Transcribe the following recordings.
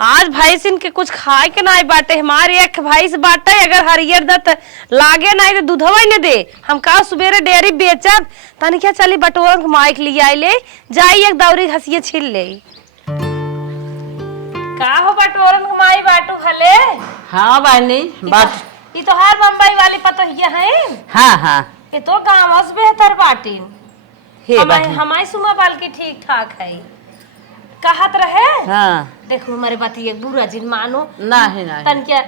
आज भैंस इनके कुछ खाए के ना बाटे। हमारे एक भैंस बाटे, अगर हरियर दत लागे ना तो दूधवा न दे। हम का सुबेरे डेयरी बेचब तनी क्या चली बटोरन माइक लिया ले जाई एक दौरी घसिए छील ले। का हो बटोरन माई बाटू हले? हाँ बहनी बाट ये तो हर बम्बई वाली पतोहिया है। हाँ हाँ ये तो गाँव से बेहतर बाटी। हे हमारी सुमा बाल की ठीक ठाक है कहत रहे। हाँ देखो हमारे बाती एक बुरा जिन मानो नहीं तन क्या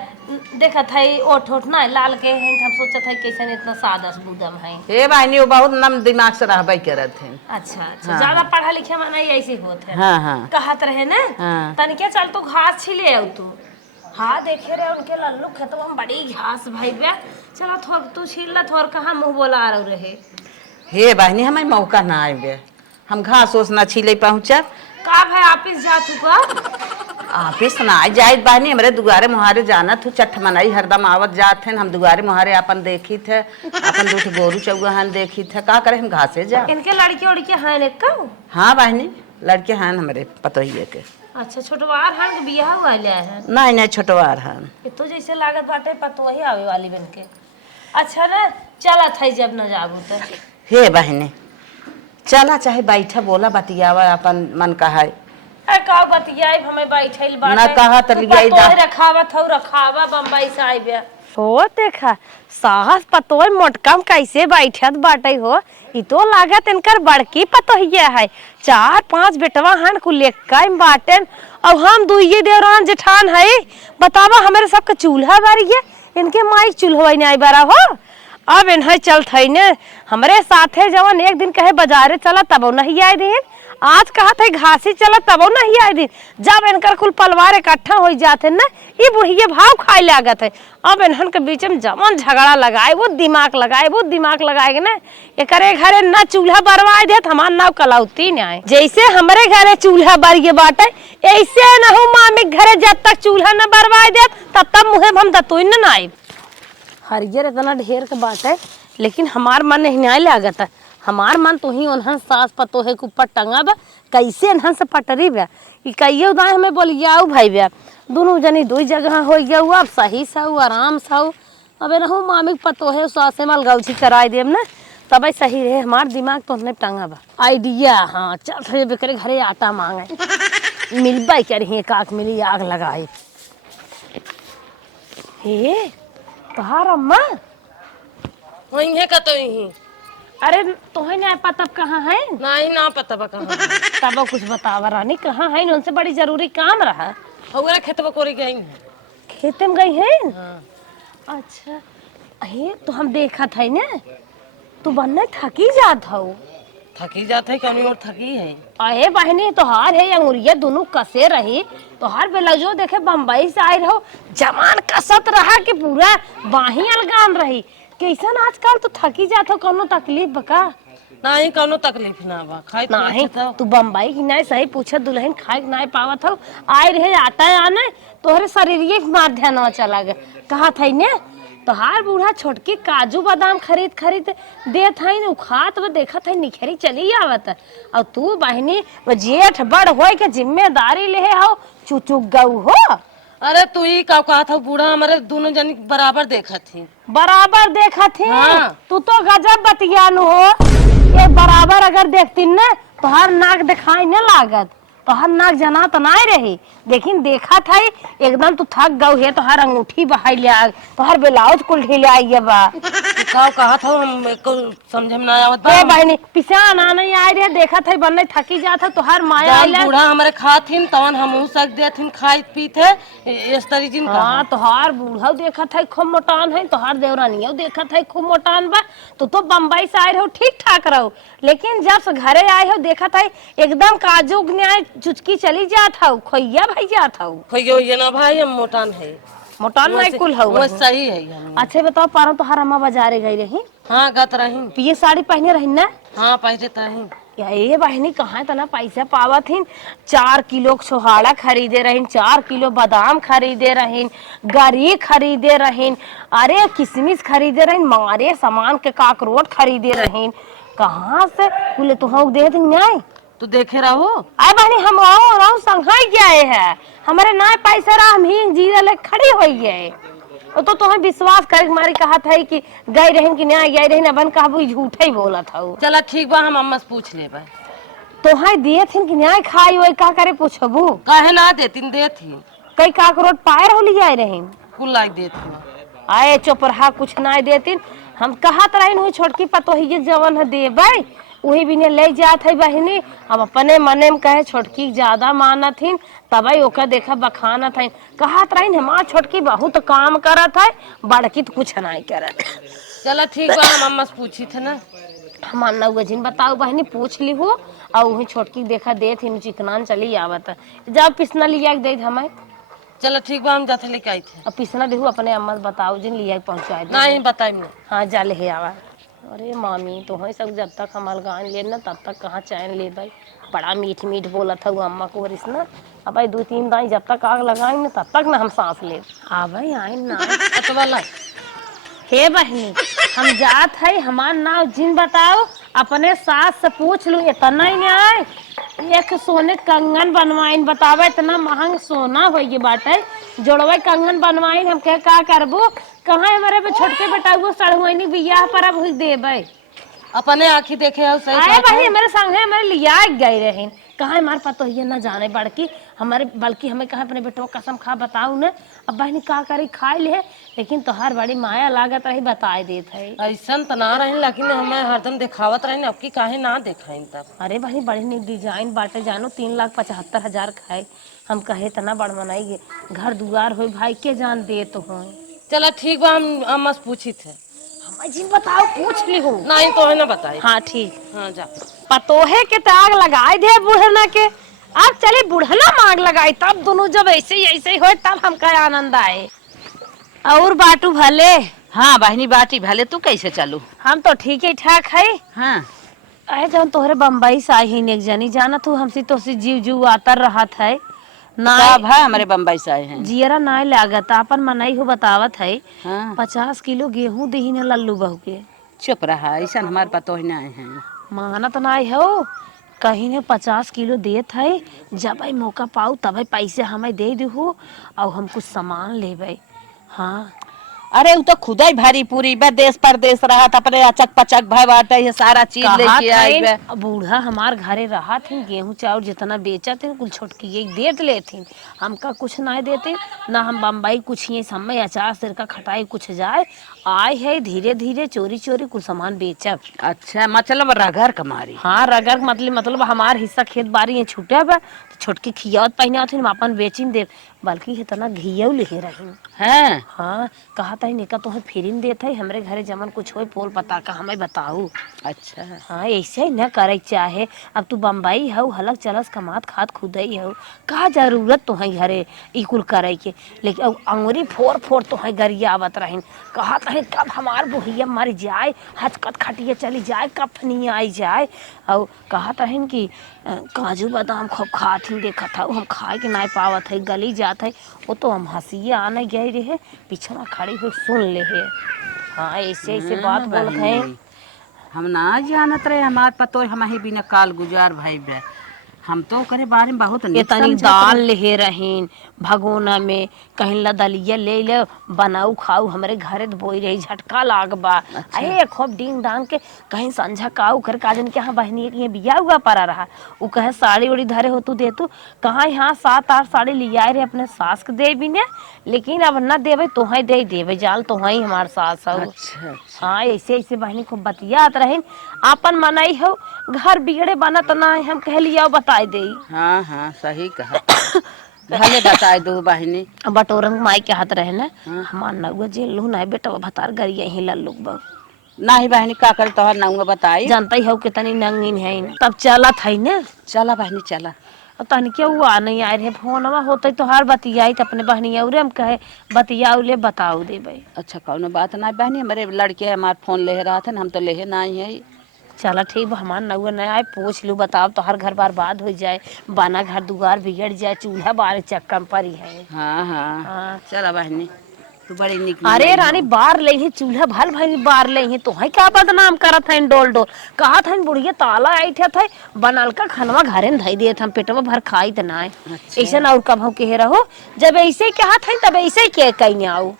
देखा था ओठ ओठ ना लाल के हैं। हम सोचा था कैसे इतना सादा बुदम है। हे बहनी वो बहुत नम दिमाग से रहबे करत है। अच्छा अच्छा ज्यादा पढ़ा लिखे में नहीं ऐसे होते। हाँ हाँ कहत रहे ना हाँ। तन क्या चल तू घास छिले आओ तू। हाँ देखे रहे उनके लल्लू खेतों में बड़ी घास भाई बे। चलो थोड़ तू छील ला थोड़ कहाँ मुँह बोला आ रहे। हे बहनी हमें मौका ना आए, हम घास ओस ना छिले पहुँचब। का भाई ऑफिस जा तू का? ऑफिस ना जाए बहनी, हमारे दुआरे मुहारे जाना तू चट मनाई हरदम आवत जात हैं। हम दुआरे मुहारे अपन देखी थे, अपन दूठ गोरू चौगहन देखी थे। का करे हम घासे जा। इनके लड़के उड़के हैं ने का? हाँ बहनी लड़के हैं हमारे पतोहिए के। अच्छा छोटवार हैं कि बियाह हुआ लिया है? नहीं नहीं छोटवार हैं। ये तो जैसे लागत बाटे पतोही आवे वाली बन के। अच्छा ना चला था जब न जाबू तो। हे बहनी चला चाहे बैठा बोला बतियावा अपन मन का है। का बतियाई हमें बैठल बाटे ना कहा त लियाई दा रखावत हो रखावा बम्बई से आइबे। हो देखा साहस पतोय मोटकम कैसे बैठत बाटे हो। ई तो लागत इनकर बड़की पतोहिया है। 4-5 बेटवा हन कुल कायम बाटेन। अब हम दुइये देवरान जेठान है। बतावा हमारे सबके चूल्हा बारी है, इनके माइक चूल्हा नहीं आई बारा हो। अब इन्हें चल थई ने हमारे साथे जवन एक दिन कहे बाजारे चला तब नहीं आए दिन। आज कहा था घासी चला तब नहीं आए दिन। जब इनकर कुल परिवार इकट्ठा हो जाते ना ये बुढ़िया भाव खाए लागत है। अब इन्हन के बीच में जमन झगड़ा लगाए वो दिमाग लगाएगा ना ये करे घरे ना चूल्हा बरवाए देत हमार नाव कलौती न आए। जैसे हमारे घरे चूल्हा बरिए बाटे ऐसे न हो मामी घरे जब तक चूल्हा न बरवाए देत तब तक मुहे हम दतुई न आए। हरियर इतना ढेर के बात है लेकिन हमार मन नहीं लागत है। हमार मन तो ही उन्हन सास पतो है के ऊपर टंगा बा कैसे इन्हन से पटरी बा कि कहियो दाए हमें बोलियाऊ भाई बा दोनों जनी दो जगह हो गया अब सही साऊ आराम साऊ। अब रहू मामी पतो है सासे मल गौछी कराई देम ना तब सही रहे। हमार दिमाग तो नहीं टंगा बा आइडिया। हाँ चल रहे बेकरे घरे आटा मांगे मिलबा करिए काक मिली आग लगाए। हे तोहार अम्मा वही है तो ही। अरे तुम्हें नहीं पता कहाँ है? नहीं ना पता बा कहाँ तब कुछ बतावा रानी कहाँ है? उनसे बड़ी जरूरी काम रहा। हमारा खेतवा कोरी गई है। खेते में गई है? हाँ। अच्छा अहे तो हम देखा था ना तू बनने थकी जात हो। थकी जाते कमी और थकी है। अहे बहनी तोहार है अंगुरिया दोनों कसे रही। तोहार बेलजो देखे बम्बई से आए रहो जमान कसत रहा कि पूरा बाही अलगान रही। कैसन आजकल तो थकी जात हो कोनो तकलीफ बका? नहीं कोनो तकलीफ ना बा खाई नहीं तू बम्बई की नहीं सही पूछत दुल्हन खाए नहीं पावत हो आए रहे आता आने तोहरे शरीर मार ध्यान चला गया। कहा था ने तोहार बूढ़ा छोटकी काजू बादाम खरीद देत है न खात व देखत है निखरी चली आवत। और तू बहनी जेठ बड़ होए के जिम्मेदारी ले हो चुचुक गऊ हो। अरे तू ही का कहा था बूढ़ा हमारे दोनों जन बराबर देखा थी। बराबर देखा थी? हाँ। तू तो गजब बतियान हो। ये बराबर अगर देखती न तोहार नाक दिखाई न लागत तोहार नाक जना तो नहीं रही लेकिन देखा था एकदम तू थक गऊ है। तोहार अंगूठी बहाई ले आ तोहार ब्लाउज कुल ढीले आई बा। कहा था हम को समझ में ना आवत बा बहनी पिसान आने आई रे देखा था बनने थकी जात तोहार माया आइला। बूढ़ा हमारे खाथिन तवन हम सक देथिन खाई पीते इस तरीके का। हाँ तोहार बूढ़ा देखा था खूब मोटान है तोहार देवरानिया देखा था खूब मोटान बा। तो बम्बई से आए रहो ठीक ठाक रहो लेकिन जब से घरे आए हो देखा था एकदम काजू न्याय चुचकी चली जात हो खोइया भाई जात हो। खोइयो ये ना भाई हम मोटान है मोटान नहीं कुल हो वो सही है। अच्छा बताओ पारो तोहार अम्मा बाजारे गई रही? हाँ गत रही। ये साड़ी पहने रही ना? हाँ पहले तही ये बहनी कहाँ तना पैसा पावत हिन। 4 किलो छोहाड़ा खरीदे रहीन 4 किलो बादाम खरीदे रहीन गरी खरीदे रहीन अरे किशमिश खरीदे रहीन मारे सामान के काकरोट खरीदे रहीन। कहाँ से बोले तुम दे दिन न्याय तो देखे रहो। आए बहनी हम और संघाई गए है हमारे ना पैसा रहा हम ही जीरा ले खड़ी हो गए। वो तो तुम्हें विश्वास करे हमारी कहा था कि गए रहे कि नहीं गए रहे ना बन कहा वो झूठा ही बोला था वो। चला ठीक बा हम अम्मा से पूछ ले भाई। तो दिए थे कि नहीं खाई वही का करे पूछबू काहे ना देतीन देती कई काकरोट पाए रहो ले जाए रहे कुल लाई देती। आए चुप रहा कुछ ना देती हम कहत रही वही छोटकी पतोही जवन है देबै वही भी ने ले जात है बहनी। हम अपने मने में कहे छोटकी ज्यादा मानत थी तबई ओका देखा बखानत है कहत रही हमार छोटकी बहुत काम करत है बड़की तो कुछ नहीं करत। चला ठीक बा हम अम्मा से पूछी थे ना। हमार नौवा जिन बताओ बहनी पूछ ली हो और वही छोटकी देखा दे थी चिकनान चली आवत जब पिसना लिया दे हमें। चलो ठीक बा हम जाते लेके आई थे। अब पिसना देहू अपने अम्मा से बताओ जिन लिया पहुंचाए दे। नहीं बताई मैं। हाँ जा ले आवा। अरे मामी तो है सब जब तक हम अलगान ले ना तब तक कहाँ चैन ले भाई बड़ा मीठ मीठ बोला था वो अम्मा को वरिस ना। अब भाई 2-3 दाई जब तक आग लगाए ना तब तक ना हम सांस ले आ भाई आए ना अतवाला हे बहनी हम जात है हमार नाव जिन बताओ अपने सास से पूछ लू इतना ही नहीं आए एक सोने कंगन बनवाइन बतावे इतना महंग सोना हो गई बाटे जोड़वे कंगन बनवाइन हम कहे का करबो कहाँ हमारे पे छोटके बेटा वो सड़हुआनी बियाह पर अब हुई देबै अपने आँखी देखे हो सही आए भाई मेरे संग है मेरे लिया गए रहे कहा हमारे पता ये ना जाने बड़की हमारे बल्कि हमें कहा अपने बेटो कसम खा बताऊ न अब बहनी का करी खाए ले लेकिन तोहार बड़ी माया लागत रही बताए देत है। ऐसा तो ना रहे लेकिन हमें हरदम दिखावत रहे अब की काहे ना दिखाइन तब। अरे बहनी बड़ी नी डिजाइन बाटे जानो 3,75,000 खाए हम कहे तना बड़ मनाई घर दुआर हो भाई के जान दे तो हो। चला ठीक बा हम अम्मा से पूछी थे। हम जी बताओ पूछ ली हूँ नहीं तो है ना बताई। हाँ ठीक हाँ जा पतोहे के ताग लगाए दे बुढ़ना के अब चले बुढ़ना मांग लगाई तब दोनों जब ऐसे ही हो तब हमका आनंद आए और बाटू भले। हाँ बहनी बाटी भले तू कैसे चलू। हम तो ठीक ही ठाक है। हाँ अरे जब तोहरे बम्बई से आई ही एक जनी जाना तू हमसे तो जीव जीव आता रहा था ना हमारे बम्बई से आए हैं जियरा ना लागत अपन मनाई हो बतावत है। हाँ 50 किलो गेहूं दही न लल्लू बहू के चुप रहा ऐसा हमारे पतो ही ना आए हैं मानत ना हो कहीं ने 50 किलो देत है जब आई मौका पाऊ तब पैसे हमें दे दू और हम कुछ सामान लेबै। हाँ अरे वो तो खुद ही भारी पूरी बे देश परदेश रहा था अपने अचक पचक भाई बाटे ये सारा चीज लेके आई बे। बूढ़ा हमार घरे रहा थी गेहूं चावल जितना बेचा थे कुल छोटकी ये देत ले थी हमका कुछ ना देते ना हम बम्बई कुछ ये समय अचार सिर का खटाई कुछ जाए आए है धीरे धीरे चोरी चोरी कुछ सामान बेचब। अच्छा मतलब रगर कमारी। हाँ रगर मतलब हमार हिस्सा खेत बारी ये छूटे बा तो छोटकी खियावत पहने हम अपन बेचिन दे बल्कि इतना घियौ ले रही हैं। हाँ कहा था निका तो फिरिन देते है हमरे घरे जमन कुछ हो पोल पता का हमें बताऊ। अच्छा हाँ ऐसे ही न करे चाहे अब तू बम्बई हो हलक चलस कमात खात खुद ही हो का जरूरत तो है घरे इकुल करे के लेकिन अब अंगुरी फोड़ फोड़ तो है गरिया आवत रही कहा था कब हमार बुढ़िया मर जाए हचकत खटिया चली जाए कब नहीं आई जाए और कहा था कि काजू बादाम खूब खात ही देखा था हम खाए के नहीं पावत है गली जात है वो तो हम हंसिए आने गए रहे पीछे में खड़ी हुई सुन ले है। हाँ ऐसे ऐसे बात बोलत है हम ना जानत रहे हमार पतो हम ही बिना काल गुजार भाई बे हम तो करे बारे में बहुत इतनी दाल ले रहीन भगोना में कहीं ला दलिया ले ले बनाऊ खाऊ हमारे घरे बोई रही झटका लाग बा। अच्छा। अरे खूब डिंग डांग के कहीं संझा काऊ कर काजन के यहाँ बहनी के बिया हुआ पड़ा रहा वो कहे साड़ी उड़ी धरे हो तू दे तू कहाँ यहाँ 7-8 साड़ी ले आए रहे अपने सास के दे भी ने लेकिन अब न देवे तो ही दे देवे जाल तो ही हमार सास हो। अच्छा। हाँ ऐसे ऐसे बहनी को बतियात रहीन आपन मनाई हो घर बिगड़े बनत ना हम कह लिया बताए दे। हाँ हाँ सही कहा भले बताए दो बहनी बटोरन माई के हाथ रहे ना हमार नौआ जेल लू ना बेटा भतार गरिया ही लल्लू बहु ना ही बहनी का करे तोहर नंगा बताई जानता ही हो कितनी नंगीन है तब चलत है ना चला बहनी चला तन के हुआ नहीं आए रहे फोनवा होते तो हर बतियाई तो अपने बहनिया उरे हम कहे बतियाऊ ले बताऊ दे भाई। अच्छा कौनो बात ना बहनी हमारे लड़के हमार फोन ले रहा था हम तो ले ना ही है। चला ठीक बा हमार नौआ नहीं आए पूछ लू बताओ तो हर घर बर्बाद हो जाए बना घर दुआर बिगड़ जाए चूल्हा बारे चक्कम पर ही है। हाँ हाँ हाँ चला बहनी तू बड़ी निक अरे रानी बार ले ही चूल्हा भल भाई बार ले ही तो है क्या बदनाम करत है डोल डोल कहा था बुढ़िया ताला आई थे बनल का खनवा घरे में धई दिए हम पेटवा भर खाई त ना ऐसा और कब के रहो जब ऐसे कहा था तब ऐसे के कहीं आओ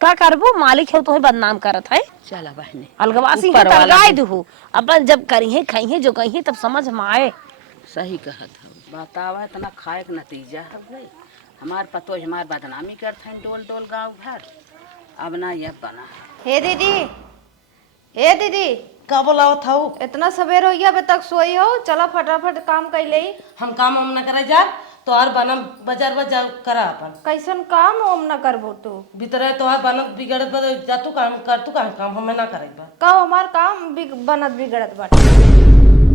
का करबो मालिक है तो बदनाम करत है। चला बहने अलगवासी है तलगाय दू अपन जब करी है खाई है जो कही है तब समझ में आए। सही कहा था बतावा इतना खाए का नतीजा है भाई हमार पतो हमार बदनामी करते हैं डोल डोल गाँव भर अब ना ये बना। हे दीदी का बोलाओ था इतना सवेर हो गया अभी तक सोई हो चला फटाफट काम कर ले। हम काम हम न करे जा तो और बनम बाजार बाजार करा अपन कैसन काम ओम न करबो तू भीतर तो बनत बिगड़त बा जा तू काम कर तू काम हमें ना करे बा का हमार काम बनत बिगड़त बाटे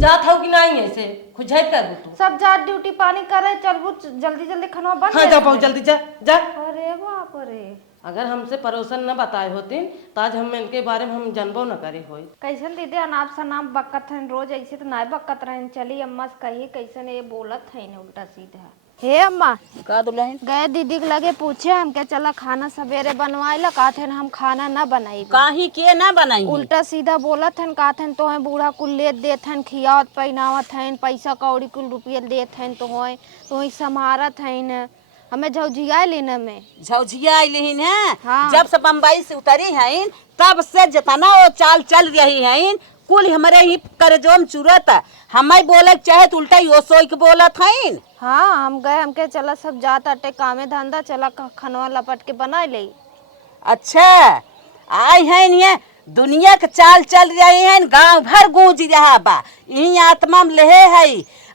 जात हो कि नहीं ऐसे खुजाई कर तू सब जा ड्यूटी पानी करे चलबू जल्दी जल्दी खाना बन हाँ जा पाऊ जल्दी जा जा। अरे बाप रे अगर हमसे परोसन न बताए होती तो आज हम इनके बारे में हम जानबो न करे होई। कैसन दीदी अनाप शनाप बकत है रोज ऐसे तो ना बकत रहे चली अम्मा से कही कैसन ये बोलत है उल्टा सीधा। हे अम्मा का दुल्हन गए दीदी के लगे पूछे हमके चला खाना सवेरे बनवाए ला कहते हम खाना ना बनाई काहे के ना बनाई उल्टा सीधा बोलत हन कहते तो है बूढ़ा कुल ले देत हन खियावत पहनावत हन पैसा कौड़ी कुल रुपया देत हन तो संभारत हन हमें झौझिया लेने में झौझिया आइलिन है। हाँ। जब से बम्बई से उतरी हैं तब से जितना वो चाल चल रही हैं कुल हमारे ही करजोम चुरत हमें बोले चाहे तो उल्टा यो सोई के बोलत हैं। हाँ हम गए हमके चला सब जात अटे कामे धंधा चला खनवा लपट के बना ले। अच्छा आई हैं ये दुनिया के चाल चल रही हैं गांव भर गूंज रहा बा यही आत्मा में लहे है।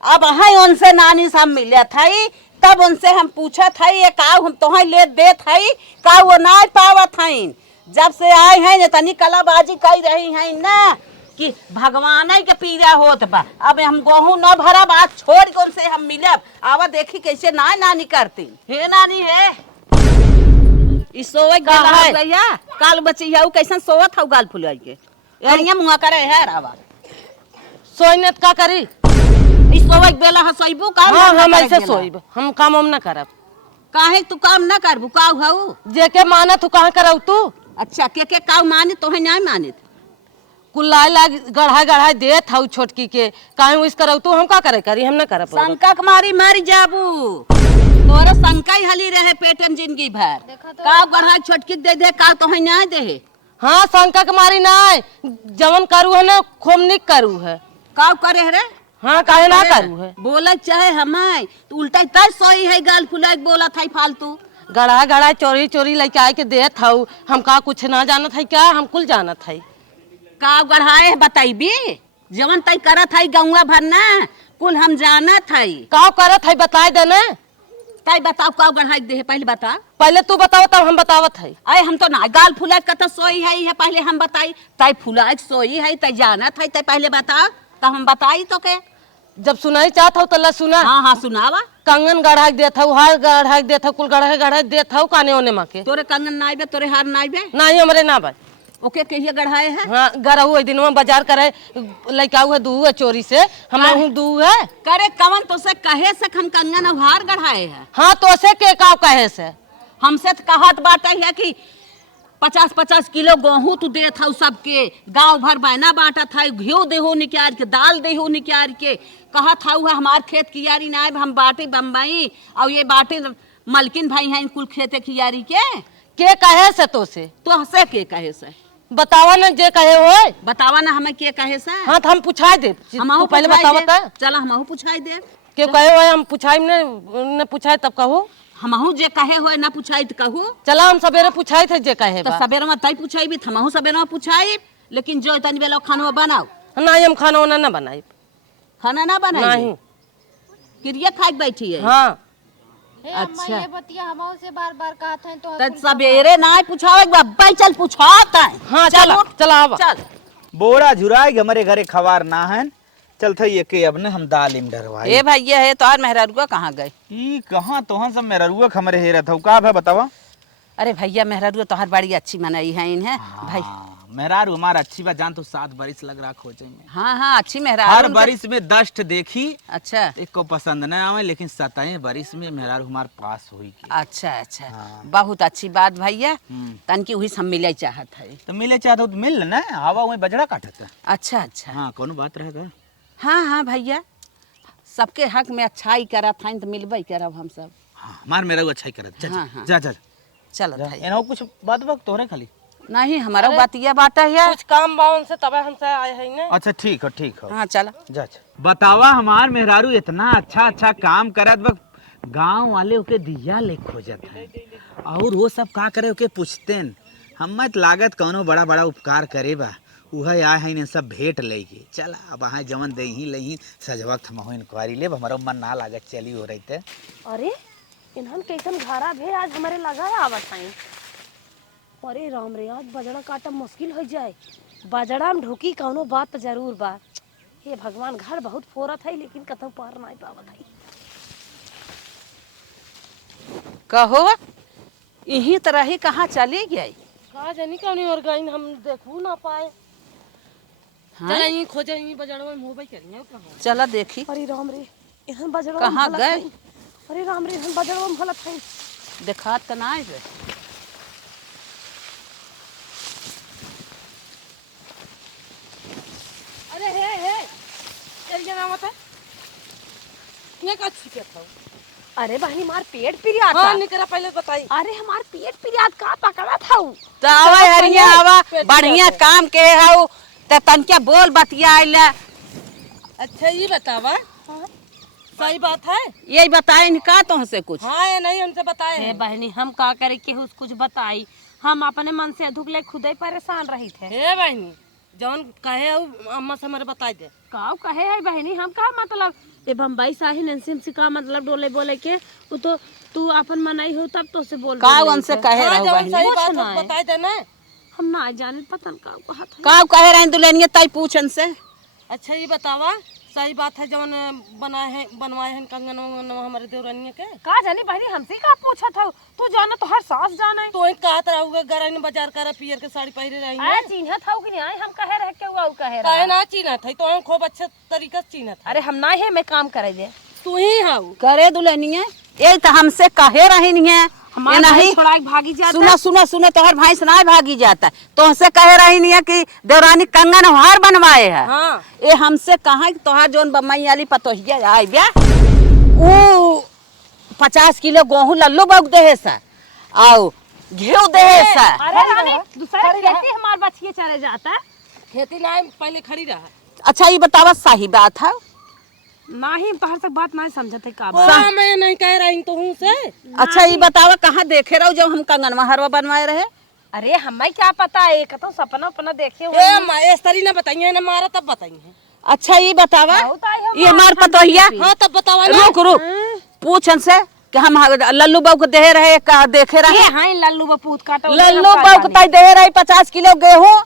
अब अहाँ उनसे नानी सब मिले थी तब उनसे हम पूछा था ये काव हम तो ले दे थी का वो ना पावत हैं। जब से आए हैं तनी कलाबाजी कर रही हैं ना कि भगवान के पीरा होत बा अब हम गेहूं न भरा बात छोड़ के उनसे हम मिलब आवा देखी कैसे ना नानी करती हे नानी है इस सोवे गया काल बची है कैसन सोवत हौ गाल फुलाई के एरिया मुआ करे है रावा सोइनत का करी इस सोवे बेला हसइबू का हाँ हम ऐसे सोइब हम काम हम ना करब काहे तू काम ना करबू का हौ जे के मानत तू कहां करौ तू। अच्छा के का माने तो है ना माने कुल्लाई लाग गढ़ाई गढ़ाई देत हौ छोटकी के काहे उस करौ तू हम का करे करी हम ना करब शंका के मारी मर जाबू तोरा शंका ही हली रहे पेटन जिंदगी भर का गढ़ाई छोटकी दे दे का तो है ना दे। हाँ शंका के मारी ना जवन करू है ना खोमनिक करू है का करे रे हाँ काहे ना करू है बोला चाहे हमाय तो उल्टा तय सोई है गाल फुलाई बोला था फालतू गढ़ा गढ़ा चोरी चोरी लेके आके देत हौ हम का कुछ ना जानत है क्या हम कुल जानत है का गढ़ाए बताइबी जवन तय करत है गौवा भर ना कुल हम जानत है का करत है बताए देना तय बताओ का गढ़ाई दे पहले बता पहले तू बताओ तब हम बतावत है। अरे हम तो ना गाल फुलाई कत सोई है पहले हम बताई तय फुलाई सोई है तय जानत है तय पहले बता तब हम बताई तो के जब सुनाई चाहत हो तो सुना। हाँ हाँ सुनावा कंगन गढ़ा देत हौ हार गढ़ा देत हौ कुल गढ़ा गढ़ा देत हौ काने ओने माके तोरे कंगन नाइबे तोरे हार नाइबे नहीं हमरे ना भाई ओके कहिए गढ़ाए है। हाँ गरहु दिन में बाजार करे लइका हुए दू है चोरी से हम हूं दू है करे कवन तो से कहे से हम कंगन और हार गढ़ाए है। हाँ तो से के का कहे से हमसे तो कहत बाटे है कि 50-50 किलो गेहूं तू देत हौ सबके गांव भर बहना बांटत है घी देहो निकाल के दाल देहो निकाल के कहत हौ हमार खेत कियारी ना हम बाटे बम्बई और ये बाटे मलकिन भाई हैं कुल खेते कियारी के कहे से तो हसे के कहे से बतावा ना जे कहे हो बतावा ना हमें के कहे से। हाँ तो हम पूछाई दे हम पहले बतावा चला हम पूछाई दे के कहे हो हम पूछाई ने पूछाई तब कहू हमहू जे कहे हो ना पूछाई तो कहू चला हम सवेरे पूछाई थे जे कहे तो सवेरे में तई पूछाई भी हमहू सवेरे में पूछाई लेकिन जो तनी बेला खाना बनाओ नहीं हम खाना वाना ना बनाई खाना ना बनाई नहीं क्रिया खाई बैठी है। हाँ अच्छा ये बतिया हम से बार-बार कहत हैं तो सवेरे ना पूछावे बाबा चल पूछाता है। हाँ चल चल आवा चल बोरा झुराई हमारे घरे खवार ना है चलते ये के अब ने हम दाल इम डरवाई ए भैया है तो मेहरारुआ कहाँ गए ई कहां तोहन सब मेरा रुआ हमरे हेरत हौ का है बतावा। अरे भैया मेहरारुआ तोहर बड़ी अच्छी मनाई है इन्हें भाई मेहरारू हमारा अच्छी बात जान तो 7 बरिस लग रहा खोजे में। हाँ हाँ अच्छी मेहरारू हर उनके- बरिस में दस्ट देखी, अच्छा एक को पसंद न आवे, लेकिन 27 बरिस में मेहरारू हमारे पास हुई की। अच्छा अच्छा हाँ। बहुत अच्छी बात भैया। हम्म। तन की वही सब मिले चाहत है। तो मिले चाहते हो तो मिल ना, हवा वही बजड़ा काटत है। अच्छा अच्छा हाँ कौन बात रहेगा। हाँ हाँ भैया, सबके हक में अच्छाई करत हन तो मिलबे करब हम सब। हाँ मार मेरा अच्छा ही करत। जा हाँ, हाँ। जा जा चलत जा। है। एनो कुछ बात बक तोरे खाली। नहीं हमारा बात ये बात है। कुछ काम बा उनसे तबे हमसे आए हैं ना। अच्छा ठीक हो ठीक हो। हाँ चला। जा जा। बतावा हमार मेहरारू इतना अच्छा अच्छा काम करत बक, गांव वाले ओके दिया ले खोजत है, और वो सब का करे ओके पूछतेन। हमत लागत कौनो बड़ा बड़ा उपकार करे बा, उह आए हैं ने सब भेंट लेके। चला अब आहाँ जवन दे ही लही सजवक्त हम इंक्वायरी ले, हमारा मन ना लागत चली हो रही थे। अरे इन्हन कैसन घरा भे आज हमारे लगा आवत हैं। अरे राम रे, आज बजड़ा काटब मुश्किल हो जाए। बजड़ा में ढुकी कौनो बात तो जरूर बा। हे भगवान, घर बहुत फोरत है लेकिन कतौ पार नहीं पावत है। कहो यही तरह ही कहाँ चली गई। का जानी कौन और गई हम देखू ना पाए। हाँ? चल यहीं खोजे, यहीं बजड़वा में होबे करिए कहां। चला देखी अरे राम रे, इन्हन बजड़ा कहाँ गए? अरे राम रे, इन्हन बजड़ा में हलत है। दिखात तो ना है। अरे हे चल ना मत ये का छिके था। अरे बहनी, मार पेट पिरियाता। हां निकरा पहले बताई। अरे हमार पेट पिरियात का पकड़ा था। तो आवा हरिया आवा, बढ़िया काम के हाउ त तनके बोल बतिया आइला। अच्छा ये बतावा, सही बात है। यही बताए का तुमसे कुछ। हाँ ये नहीं हमसे बताए हे हैं। बहनी, हम का करे के कुछ बताई। हम अपने मन से अधुक ले खुद ही परेशान रही थे। हे बहनी जौन कहे अम्मा से हमारे बता दे। का कहे है बहनी, हम का मतलब ये बम्बई साही नंसीम से का मतलब डोले बोले के। वो तो तू अपन मनाई हो तब तो से बोल का बोल रही उनसे थे। कहे हाँ रहो जौन बहनी। सही कुछ बात ना हो है। बता दे ना। हम ना जाने पतन का कहत है। का कहे रही दुल्हनिया तई पूछन से। अच्छा ये बतावा, सही बात है जौन बनाए हैं बनवाए हैं कंगन वंगन हमारे देवरानिया के। का जानी बहनी, हमसे का पूछा था। तू जाना तो हर सास जाना है। तो एक कहत रहूगा गरानी बाजार कर पियर के साड़ी पहरे रही आए चिन्ह था कि नहीं आए, हम कहे रह के हुआ कहे रहा। काहे ना चीना था तो हम खूब अच्छे तरीके से चीना था। अरे हम ना है, मैं काम करे दे। तू ही हाउ करे दुल्हनिया ये तो हमसे कहे रही नहीं है। ये नहीं थोड़ा भागी जाता। सुनो सुनो सुनो, तोहर भाई से ना भागी जाता। तुमसे कहे रही नहीं है कि देवरानी कंगन हार बनवाए है। हाँ ये हमसे कहा कि तोहार जोन बम्मई वाली पतोहिया आई ब्या ऊ 50 किलो गेहूं लल्लू बग दे है सा, आओ घेव दे है सा। अरे रानी, दूसरा खेती हमार बचिए चले जाता है। खेती लाए पहले खड़ी रहा। अच्छा ये बतावा सही बात है। ना ही तोहर तक बात नहीं समझते का हाँ, मैं नहीं कह रही तो हूँ से। अच्छा ये बतावा कहाँ देखे रहो जब हम कंगन हरवा बनवाए रहे। अरे हमें क्या पता है, तो सपना अपना देखे हुए। ए माँ इस तरी ना बताइए ना मारा तब बताइए। अच्छा ये बतावा बहुत आई हो ये हमार पतोहिया हाँ तब बतावा ना। रुक रुक पूछन से कि हम लल्लू बाबू को दे रहे का देखे रहे। ये हाँ लल्लू बपूत काटा। लल्लू बाबू को तई दे रहे 50 किलो गेहूं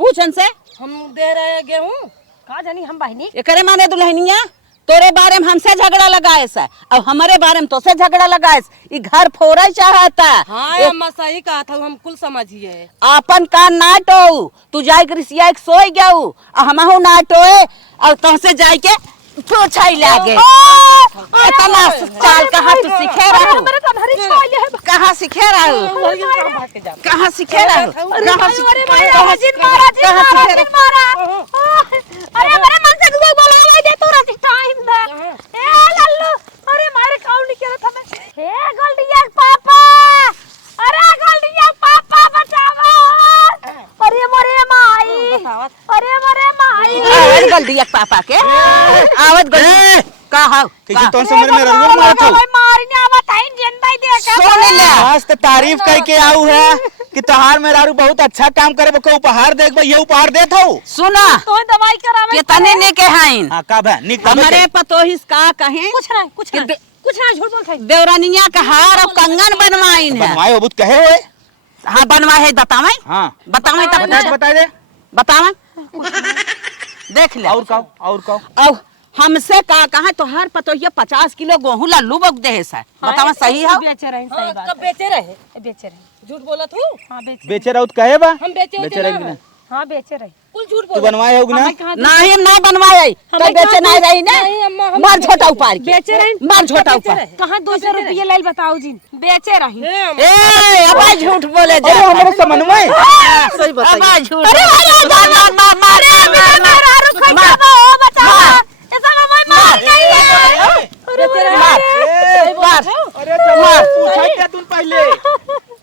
पूछन से। हम दे रहे हैं गेहूँ। का जानी हम बहनी। एकरे माने दुल्हनिया तोरे बारे में हमसे झगड़ा लगाए से, अब हमारे बारे में तो से झगड़ा लगाए। ई घर फोड़ा चाहता। हाँ अम्मा सही कहा था, हम कुल समझिए। अपन कान ना टो, तू जाई के रिसिया एक सोई गऊ हमहु ना टोए और तुमसे जाई के छोछाई लागे। इतना चाल कहाँ तू सीखे रहू। मेरे तो धरी छोड़ ले। कहाँ सीखे रहू। कहाँ सीखे रहू। कहाँ सीखे रहू। अरे मेरे मन से दुआ बोलावे दे तोरा से टाइम दे। ए लल्लू, अरे मारे काउंट नहीं किया था मैं। हे गोल्डिया पापा, अरे गोल्डिया पापा बचाओ। अरे मोरे माई, अरे मोरे माई। आवत गलदिया पापा के आवत गल कहा किसी तो समझ में रंगों मारत हो। मारने आवत है जिंदा ही देख। सुन ले आज तो तारीफ करके आऊ है कि तोहार मेहरारू बहुत अच्छा काम करे, बको उपहार देख ये उपहार देत हो। सुना तो दवाई करावे। कितने ने के हाइन हां कब है निक हमारे पतोहिस का कहे कुछ ना कुछ ना झूठ बोल। देवरानिया का हार और कंगन बनवाइन है। बनवाए होबुत कहे होए। हाँ बनवा है बतावे हां बतावे तब बता दे। बतावे देख ले और का अब हमसे का कहा तो हर पतोहिया 50 किलो गेहूं लल्लू बग दे है सर बतावा सही है। बेचे रहे सही बात। कब बेचे रहे? बेचे रहे। झूठ बोला तू। हां बेचे। बेचे रहत कहे बा हम बेचे बेचे रहे कि ना। नहीं। हाँ बेचे रही कुल झूठ तू बनवाए होगी ना? नहीं हम नहीं बनवाए कहीं बेचे नहीं रही ना मार झोटा उपार के बेचे रही मार झोटा उपार कहाँ 200 रुपये ले बताओ जी बेचे रही ए अब आई झूठ बोले जा अरे हमारे समझ में सही अब बताइए। आई झूठ अरे भाई मार मार मेहरारू खैसा हो बचा ऐसा मैं मार नहीं है अरे मार अरे जब पूछा क्या तुम पहले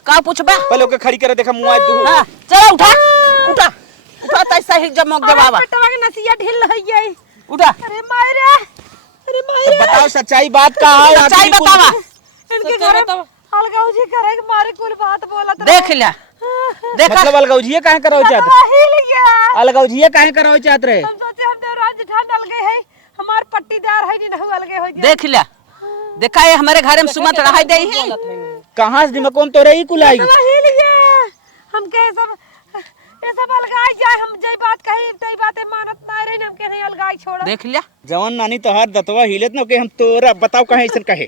का पूछबा पहले ओके खड़ी करे देखा मुंह दू हां चलो उठा उठा उठा तैसा ही जमक दे बाबा पेटवा के नसिया ढील रही है उठा अरे मायरे अरे मायरे तो बताओ सच्चाई बात का है सच्चाई आखिरी बतावा इनके घर अलगाऊ जी करे के मारे कुल बात बोलत देख लिया देखा मतलब अलगौजिए काहे कराओ चाहत हिल गया अलगौजिए काहे कराओ चाहत रहे? हम सोचे हम देवराज जेठान अलगे है हमार पट्टीदार है नहीं अलगे हो गया देख लिया देखा ये हमारे घर में सुमत रहा दे ही कहां से दिमाग तो रही कुलाई हिल गया हम के सब ये सब अलगाई जाए हम जई बात कही तई बातें मानत ना रहे हम के नहीं अलगाई छोड़ देख लिया जवान नानी तो हर दतवा हिलत न के हम तोरा बताओ कहां ऐसा कहे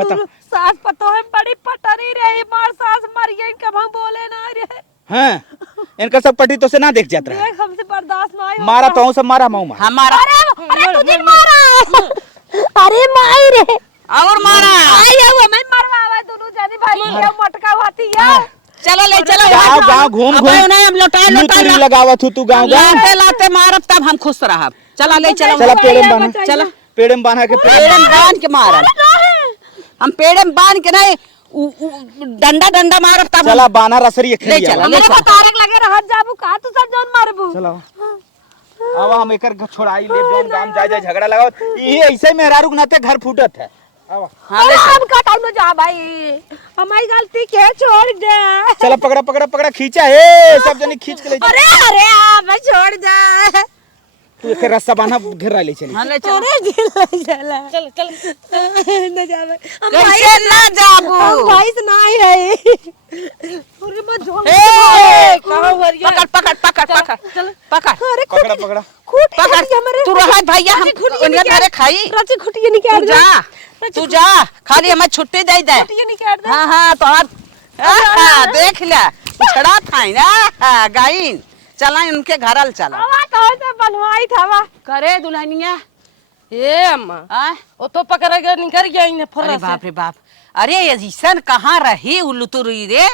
बता सास पतो है बड़ी पटरी रही मार सास मर गई कब हम बोले ना रहे हां इनका सब पट्टी तो से ना देख जात रहा देख हमसे बर्दाश्त ना हो मारा तो सब मारा माऊ मार हमारा अरे तुझे मारा अरे माई रे और मारा आई हो मैं मरवावा दोनों जानी भाई ये मटका होती है चलो ले चलो गाँव गाँव घूम घूम अब नहीं हम लौटा लुतरी लगावत तू गाँव गाँव लाते लाते मारब तब हम खुश रहब चला ले चलो चला पेड़े में बांधा चला पेड़े में बांधा के पेड़ में बांध के मारब हम पेड़ में बांध के नहीं डंडा डंडा मारब तब चला बाना रसरी ले चला ले हमरा चला तारक लगे रहत जाबू का तू सब जौन मारबू चला आवा हम एकर छोड़ाई ले जोन गांव जाय जाय झगड़ा लगाओ ये ऐसे मेहरारू के नाते घर फूटत है आवा हाँ ले हम कटाऊ न जा भाई हमारी गलती के छोड़ दे चला पकड़ा पकड़ा पकड़ा खींचा हे सब जने खींच के ले जा अरे अरे मैं छोड़ दे तू एक रस्सा बांधा घेरा ले चली हाँ ले चलो अरे दिल चला चल चल न जावे हम कैसे ना जाबू भाई से ना ही है अरे मैं झोल ए कहाँ हो रही है? पकड़ पकड़ पकड़ पकड़ पकड़ अरे पकड़ा पकड़ा खूट पकड़ हमारे तू रहा भैया हम उनके घरे खाई रची खुटिए तू निकाल दे जा तू जा खाली हमें छुट्टी दे दे खुटिए निकाल दे हाँ हाँ तो देख लिया छड़ा था ना गाइन चला उनके घरल चला हवा तो से बनवाई था करे दुल्हनिया ए अम्मा आय वो तो पकड़ के निकल गया इन्हें अरे फर्रा बाप रे बाप अरे ऐसन कहाँ रही उल्लुतुरी रे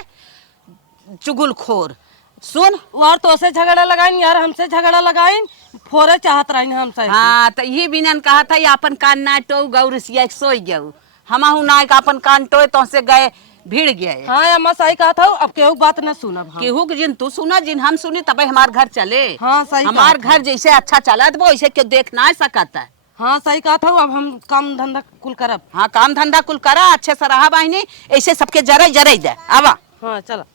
चुगलखोर सुन और तो से झगड़ा लगाइन यार हमसे झगड़ा लगाइन फोरे चाहत रही हमसे हाँ तो ये बिना कहा था ये अपन कान ना टो गौरसिया सोई गऊ हमहू ना अपन कान टोए तो से गए भीड़ गए हाँ अम्मा सही कहा था अब केहू बात न सुनब हम केहू के जिन तू सुना जिन हम सुनी तबे हमार घर चले हाँ सही कहा हमार घर जैसे अच्छा चला वो वैसे क्यों देख ना सकता है हाँ सही कहा था अब हम काम धंधा कुल करब हाँ काम धंधा कुल करा अच्छे से रहा बाहिनी ऐसे सबके जरे जरे दे आवा हाँ चला